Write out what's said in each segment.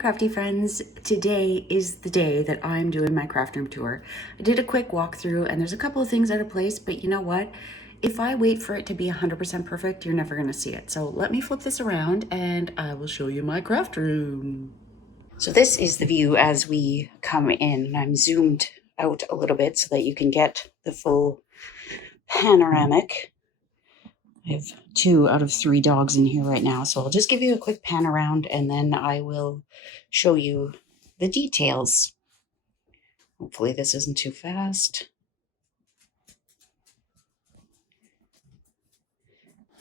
crafty friends. Today is the day that I'm doing my craft room tour. I did a quick walkthrough and there's a couple of things out of place, but you know what? If I wait for it to be 100% perfect, you're never gonna see it. So let me flip this around and I will show you my craft room. So this is the view as we come in. I'm zoomed out a little bit so that you can get the full panoramic. I have 2 out of 3 dogs in here right now, so I'll just give you a quick pan around and then I will show you the details. Hopefully this isn't too fast.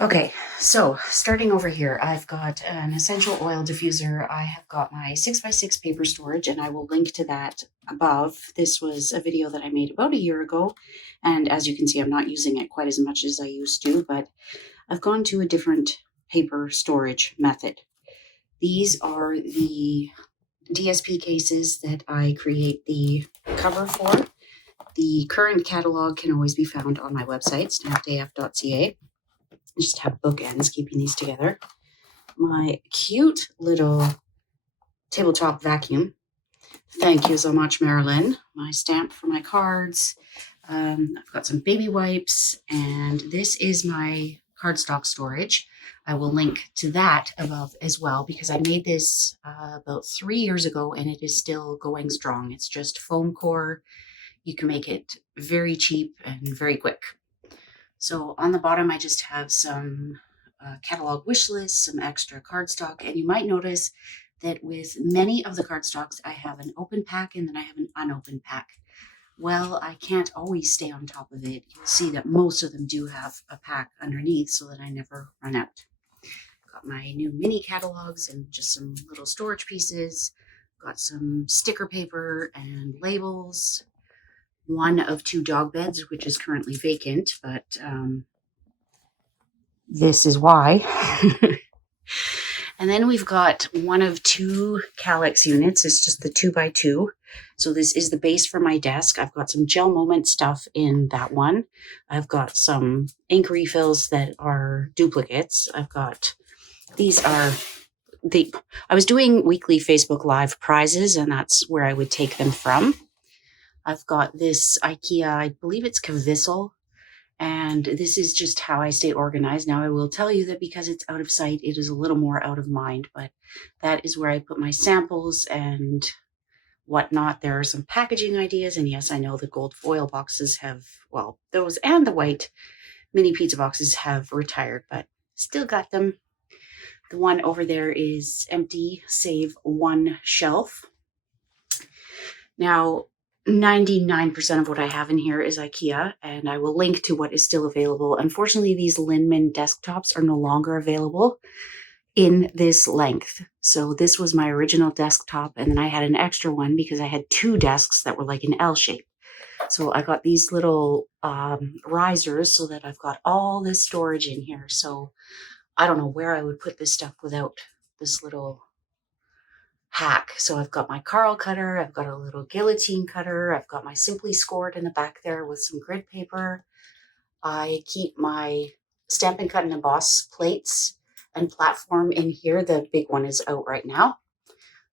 Okay, so starting over here, I've got an essential oil diffuser. I have got my 6x6 paper storage, and I will link to that above. This was a video that I made about a year ago, and as you can see, I'm not using it quite as much as I used to, but I've gone to a different paper storage method. These are the DSP cases that I create the cover for. The current catalog can always be found on my website, stampedaf.ca. I just have bookends keeping these together. My cute little tabletop vacuum. Thank you so much, Marilyn. My stamp for my cards. I've got some baby wipes, and this is my cardstock storage. I will link to that above as well because I made this about 3 years ago and it is still going strong. It's just foam core. You can make it very cheap and very quick. So on the bottom, I just have some catalog wish lists, some extra cardstock, and you might notice that with many of the cardstocks, I have an open pack and then I have an unopened pack. Well, I can't always stay on top of it. You'll see that most of them do have a pack underneath so that I never run out. Got my new mini catalogs and just some little storage pieces. Got some sticker paper and labels. 1 of 2 dog beds, which is currently vacant, but this is why. And then we've got 1 of 2 Calyx units. It's just the 2x2. So this is the base for my desk. I've got some gel moment stuff in that one. I've got some ink refills that are duplicates. I've got, these are I was doing weekly Facebook Live prizes, and that's where I would take them from. I've got this IKEA, I believe it's Cavissel, and this is just how I stay organized. Now, I will tell you that because it's out of sight, it is a little more out of mind, but that is where I put my samples and whatnot. There are some packaging ideas, and yes, I know the gold foil boxes have, well, those and the white mini pizza boxes have retired, but still got them. The one over there is empty, save 1 shelf. Now, 99% of what I have in here is IKEA, and I will link to what is still available. Unfortunately, these Linman desktops are no longer available in this length. So this was my original desktop, and then I had an extra one because I had 2 desks that were like an L shape. So I got these little risers so that I've got all this storage in here. So I don't know where I would put this stuff without this little hack. So I've got my Carl cutter, I've got a little guillotine cutter, I've got my Simply Scored in the back there with some grid paper. I keep my Stampin' Cut and Emboss plates and platform in here. The big one is out right now.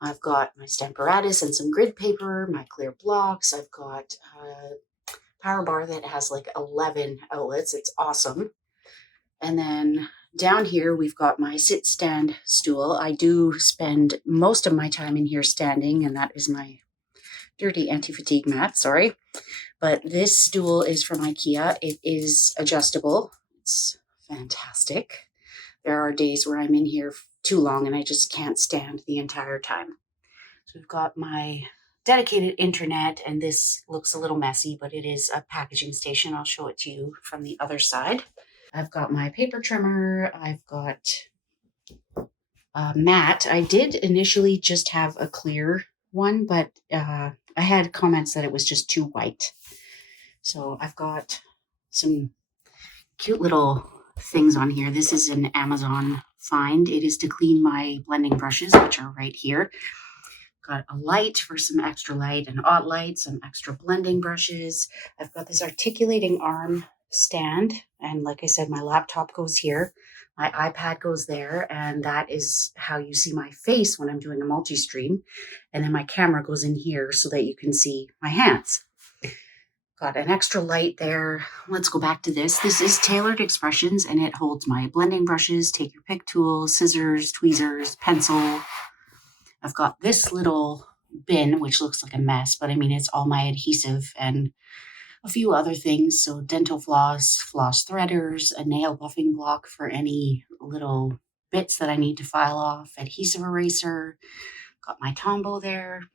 I've got my Stamparatus and some grid paper, my clear blocks. I've got a power bar that has like 11 outlets. It's awesome. And then down here, we've got my sit stand stool. I do spend most of my time in here standing, and that is my dirty anti-fatigue mat, sorry. But this stool is from IKEA. It is adjustable. It's fantastic. There are days where I'm in here too long and I just can't stand the entire time. So we've got my dedicated internet, and this looks a little messy, but it is a packaging station. I'll show it to you from the other side. I've got my paper trimmer. I've got a mat. I did initially just have a clear one, but I had comments that it was just too white. So I've got some cute little things on here. This is an Amazon find. It is to clean my blending brushes, which are right here. Got a light for some extra light, an odd light, some extra blending brushes. I've got this articulating arm stand. And like I said, my laptop goes here, my iPad goes there, and that is how you see my face when I'm doing a multi-stream. And then my camera goes in here so that you can see my hands. Got an extra light there. Let's go back to this. This is Tailored Expressions, and it holds my blending brushes, take your pick tools, scissors, tweezers, pencil. I've got this little bin, which looks like a mess, but I mean, it's all my adhesive and a few other things. So dental floss, floss threaders, a nail buffing block for any little bits that I need to file off, adhesive eraser, got my Tombow there.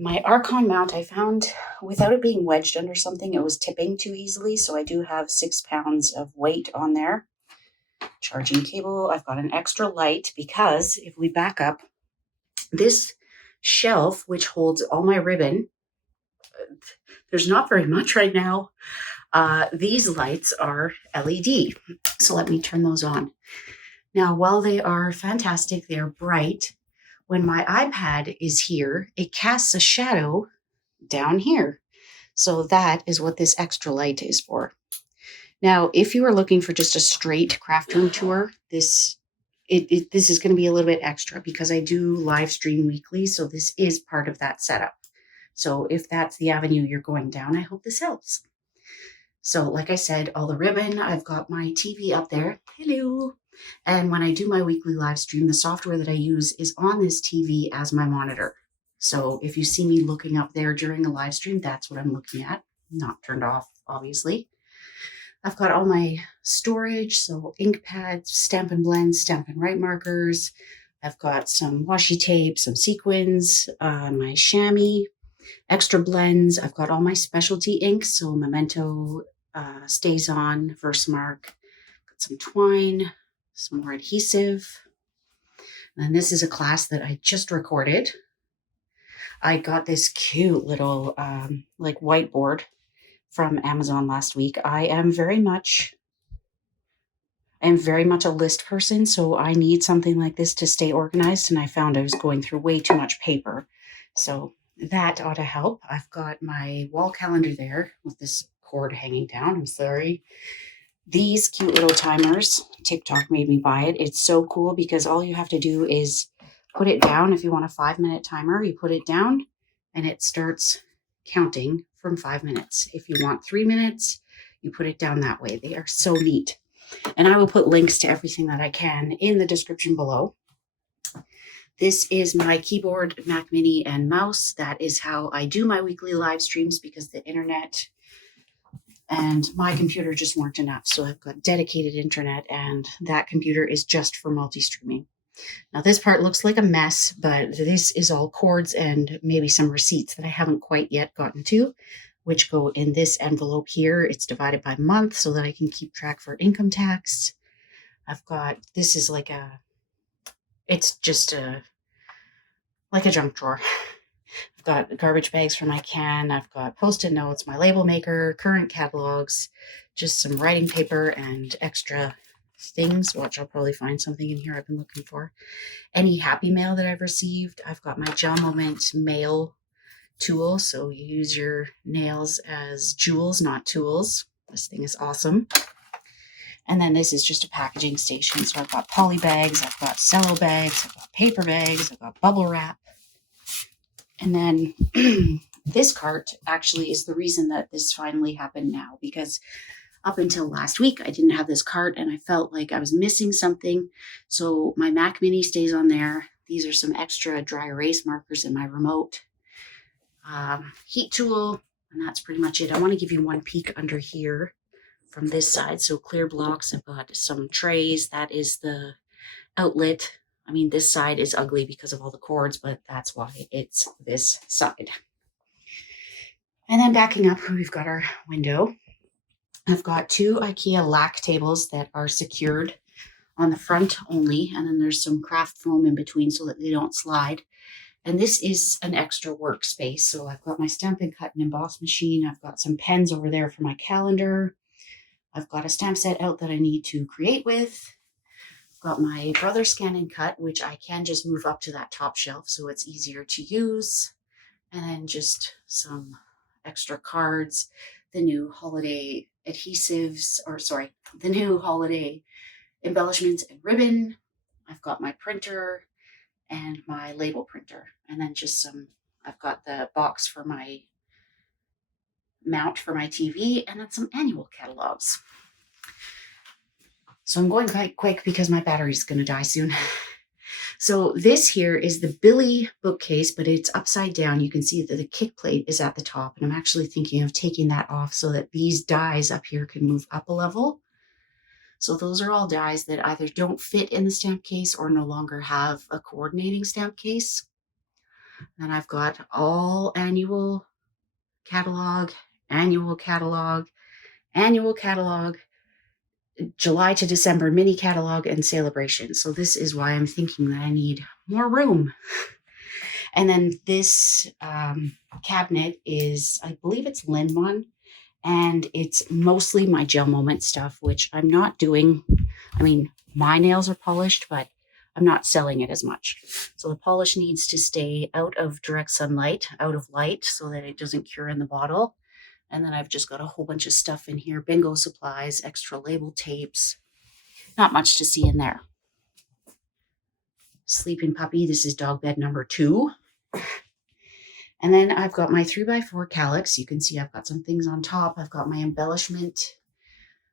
My Archon mount I found without it being wedged under something, it was tipping too easily. So I do have 6 pounds of weight on there. Charging cable, I've got an extra light because if we back up, this shelf, which holds all my ribbon, there's not very much right now. These lights are LED. So let me turn those on. Now, while they are fantastic, they're bright. When my iPad is here, it casts a shadow down here. So that is what this extra light is for. Now, if you are looking for just a straight craft room tour, this is going to be a little bit extra because I do live stream weekly. So this is part of that setup. So if that's the avenue you're going down, I hope this helps. So like I said, all the ribbon, I've got my TV up there. Hello. And when I do my weekly live stream, the software that I use is on this TV as my monitor. So if you see me looking up there during a live stream, that's what I'm looking at. Not turned off, obviously. I've got all my storage, so ink pads, Stamp and Blend, Stamp and Write markers. I've got some washi tape, some sequins, my chamois, extra blends. I've got all my specialty inks, so Memento, Stays On, Versamark. Got some twine, some more adhesive. And this is a class that I just recorded. I got this cute little like whiteboard from Amazon last week. I am very much a list person, so I need something like this to stay organized, and I found I was going through way too much paper. So that ought to help. I've got my wall calendar there with this cord hanging down. I'm sorry. These cute little timers, TikTok made me buy it. It's so cool because all you have to do is put it down. If you want a 5-minute timer, you put it down and it starts counting from 5 minutes. If you want 3 minutes, you put it down that way. They are so neat. And I will put links to everything that I can in the description below. This is my keyboard, Mac Mini, and mouse. That is how I do my weekly live streams because the internet and my computer just weren't enough. So I've got dedicated internet, and that computer is just for multi-streaming. Now this part looks like a mess, but this is all cords and maybe some receipts that I haven't quite yet gotten to, which go in this envelope here. It's divided by month so that I can keep track for income tax. I've got, this is like it's just like a junk drawer. I've got garbage bags for my can. I've got Post-it notes, my label maker, current catalogs, just some writing paper and extra things. Watch, I'll probably find something in here I've been looking for. Any happy mail that I've received. I've got my Gel Moment mail tool. So you use your nails as jewels, not tools. This thing is awesome. And then this is just a packaging station. So I've got poly bags, I've got cello bags, I've got paper bags, I've got bubble wrap. And then this cart actually is the reason that this finally happened now, because up until last week, I didn't have this cart and I felt like I was missing something. So my Mac Mini stays on there. These are some extra dry erase markers in my remote. Heat tool, and that's pretty much it. I want to give you one peek under here from this side. So clear blocks, I've got some trays. That is the outlet. I mean, this side is ugly because of all the cords, but that's why it's this side. And then backing up, we've got our window. I've got 2 IKEA lac tables that are secured on the front only, and then there's some craft foam in between so that they don't slide. And this is an extra workspace. So I've got my Stamp and Cut and Emboss machine. I've got some pens over there for my calendar. I've got a stamp set out that I need to create with. I've got my Brother Scan and Cut, which I can just move up to that top shelf so it's easier to use. And then just some extra cards, the new holiday adhesives, or sorry, the new holiday embellishments and ribbon. I've got my printer and my label printer, and then just I've got the box for my mount for my TV, and then some annual catalogs. So I'm going quite quick because my battery's going to die soon. So this here is the Billy bookcase, but it's upside down. You can see that the kick plate is at the top, and I'm actually thinking of taking that off so that these dies up here can move up a level. So those are all dies that either don't fit in the stamp case or no longer have a coordinating stamp case. And I've got all annual catalog, annual catalog, annual catalog, July to December mini catalog, and celebration. So this is why I'm thinking that I need more room. And then this cabinet is, I believe it's Linmon, and it's mostly my gel moment stuff, which I'm not doing. I mean, my nails are polished, but I'm not selling it as much. So the polish needs to stay out of direct sunlight, out of light, so that it doesn't cure in the bottle. And then I've just got a whole bunch of stuff in here, bingo supplies, extra label tapes. Not much to see in there. Sleeping puppy, this is dog bed number 2. And then I've got my 3x4 calyx. You can see I've got some things on top. I've got my embellishment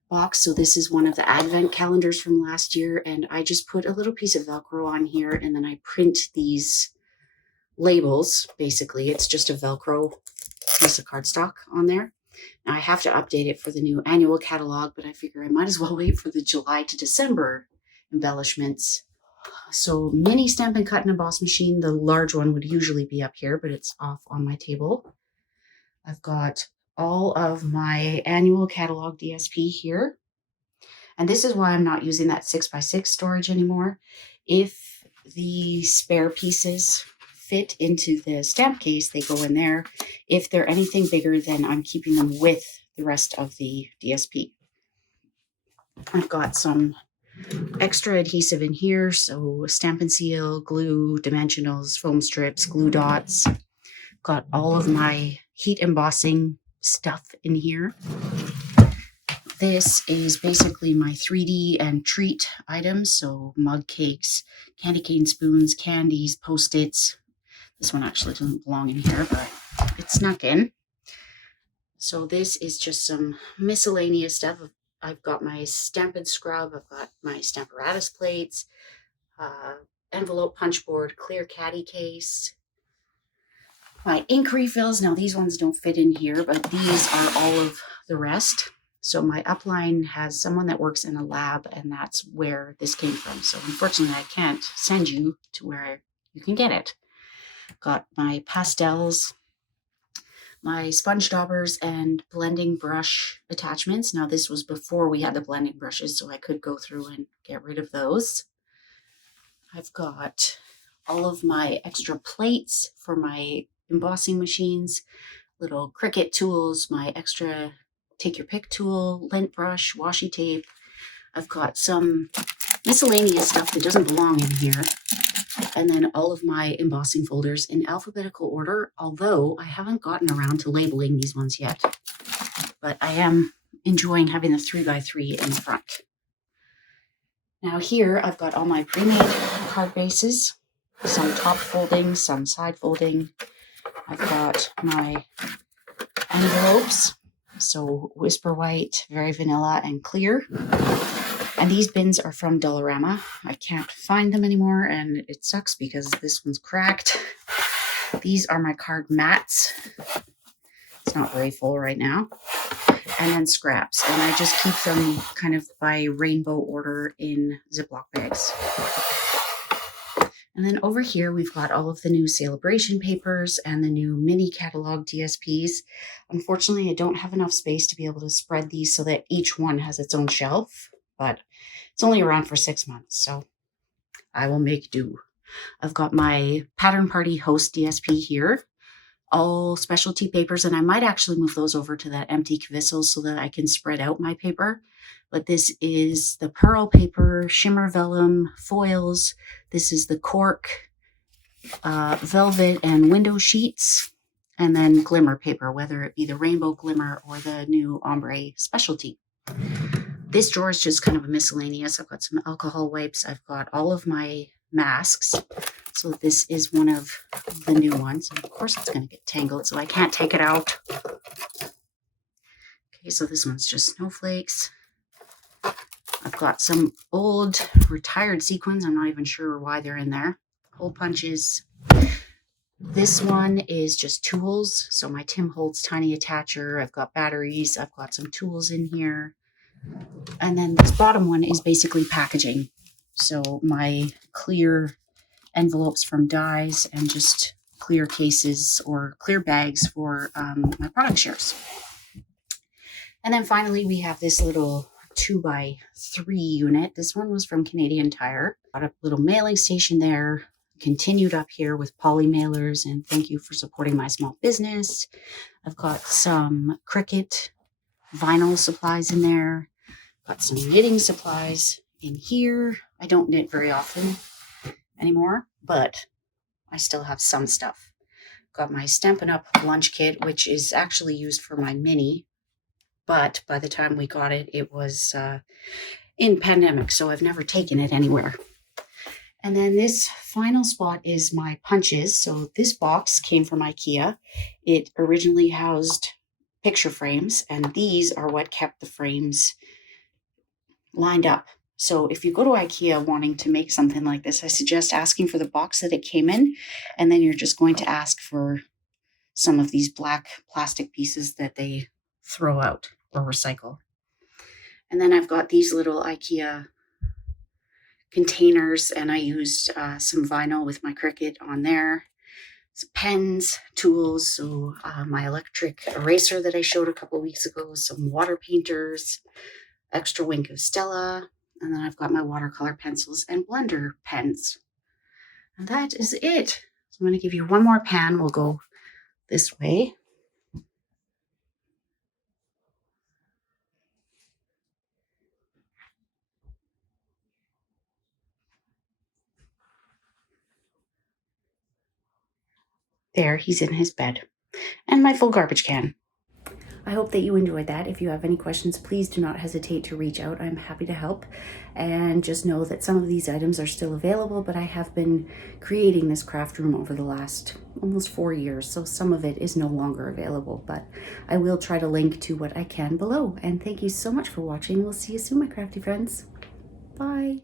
box. So this is one of the advent calendars from last year. And I just put a little piece of Velcro on here, and then I print these labels. Basically, it's just a Velcro piece of cardstock on there. Now I have to update it for the new annual catalog, but I figure I might as well wait for the July to December embellishments. So mini Stamp and Cut and Emboss machine. The large one would usually be up here, but it's off on my table. I've got all of my annual catalog DSP here. And this is why I'm not using that 6x6 storage anymore. If the spare pieces fit into the stamp case, they go in there. If they're anything bigger, then I'm keeping them with the rest of the DSP. I've got some extra adhesive in here, so Stamp and Seal, glue, dimensionals, foam strips, glue dots. Got all of my heat embossing stuff in here. This is basically my 3D and treat items, so mug cakes, candy cane spoons, candies, Post-its. This one actually doesn't belong in here, but it snuck in. So this is just some miscellaneous stuff. I've got my Stamp and Scrub. I've got my Stamparatus plates, envelope punch board, clear caddy case, my ink refills. Now these ones don't fit in here, but these are all of the rest. So my upline has someone that works in a lab, and that's where this came from. So unfortunately, I can't send you to where you can get it. Got my pastels, my sponge daubers, and blending brush attachments. Now this was before we had the blending brushes, so I could go through and get rid of those. I've got all of my extra plates for my embossing machines, little Cricut tools, my extra take your pick tool, lint brush, washi tape. I've got some miscellaneous stuff that doesn't belong in here. And then all of my embossing folders in alphabetical order, although I haven't gotten around to labeling these ones yet. But I am enjoying having the 3x3 in the front. Now here I've got all my pre-made card bases, some top folding, some side folding. I've got my envelopes, so Whisper White, Very Vanilla, and Clear. And these bins are from Dollarama. I can't find them anymore, and it sucks because this one's cracked. These are my card mats. It's not very full right now. And then scraps. And I just keep them kind of by rainbow order in Ziploc bags. And then over here, we've got all of the new celebration papers and the new mini catalog DSPs. Unfortunately, I don't have enough space to be able to spread these so that each one has its own shelf, but it's only around for 6 months, so I will make do. I've got my Pattern Party Host DSP here, all specialty papers, and I might actually move those over to that empty Cavissel so that I can spread out my paper. But this is the pearl paper, shimmer vellum, foils. This is the cork, velvet and window sheets. And then glimmer paper, whether it be the rainbow glimmer or the new ombre specialty. This drawer is just kind of a miscellaneous. I've got some alcohol wipes. I've got all of my masks. So this is one of the new ones. And of course it's going to get tangled, so I can't take it out. Okay, so this one's just snowflakes. I've got some old retired sequins. I'm not even sure why they're in there. Hole punches. This one is just tools. So my Tim Holtz tiny attacher. I've got batteries. I've got some tools in here. And then this bottom one is basically packaging. So my clear envelopes from dyes and just clear cases or clear bags for my product shares. And then finally, we have this little 2x3 unit. This one was from Canadian Tire. Got a little mailing station there. Continued up here with poly mailers, and thank you for supporting my small business. I've got some Cricut vinyl supplies in there. Got some knitting supplies in here. I don't knit very often anymore, but I still have some stuff. Got my Stampin' Up! Lunch kit, which is actually used for my mini, but by the time we got it, it was in pandemic, so I've never taken it anywhere. And then this final spot is my punches. So this box came from IKEA. It originally housed picture frames, and these are what kept the frames lined up. So if you go to IKEA wanting to make something like this, I suggest asking for the box that it came in, and then you're just going to ask for some of these black plastic pieces that they throw out or recycle. And then I've got these little IKEA containers, and I used some vinyl with my Cricut on there. Some pens, tools, so my electric eraser that I showed a couple weeks ago, some water painters, extra wink of Stella, and then I've got my watercolor pencils and blender pens. And that is it. So I'm going to give you one more pan. We'll go this way. There, he's in his bed. And my full garbage can. I hope that you enjoyed that. If you have any questions, please do not hesitate to reach out. I'm happy to help. And just know that some of these items are still available, but I have been creating this craft room over the last almost 4 years, so some of it is no longer available, but I will try to link to what I can below. And thank you so much for watching. We'll see you soon, my crafty friends. Bye.